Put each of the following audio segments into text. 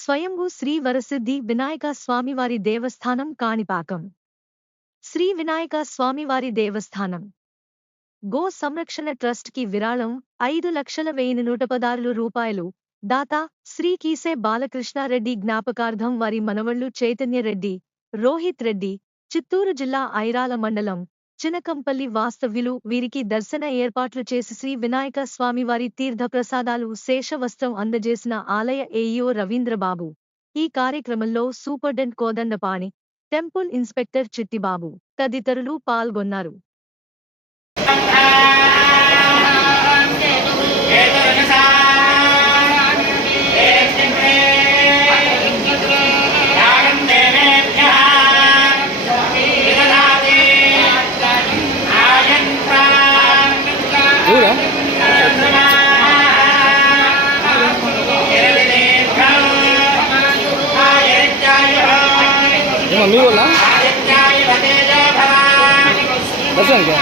స్వయంభూ శ్రీ వరసిద్ధి వినాయక స్వామివారి దేవస్థానం కాణిపాకం. శ్రీ వినాయక స్వామివారి దేవస్థానం గో సంరక్షణ ట్రస్ట్ కి విరాళం 5,01,116 రూపాయలు. దాత శ్రీ కీసే బాలకృష్ణారెడ్డి జ్ఞాపకార్థం వారి మనవళ్లు చైతన్యరెడ్డి, రోహిత్ రెడ్డి, చిత్తూరు జిల్లా ఐరాల మండలం చినకంపల్లి వాస్తవ్యులు. వీరికి దర్శన ఏర్పాట్లు చేసి శ్రీ వినాయక స్వామివారి తీర్థప్రసాదాలు శేషవస్త్రం అందజేసిన ఆలయ ఏఈఓ రవీంద్రబాబు. ఈ కార్యక్రమంలో superintendent Kodandapani, temple inspector Chittibabu తదితరులు పాల్గొన్నారు. मम्मी बोला दर्शन क्या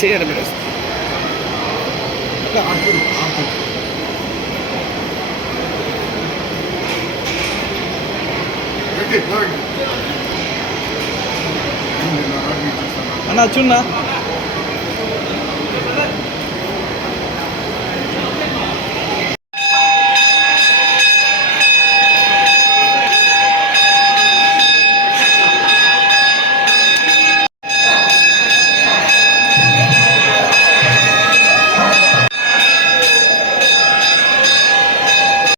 చేయండి మీరు అన్న చూన్నా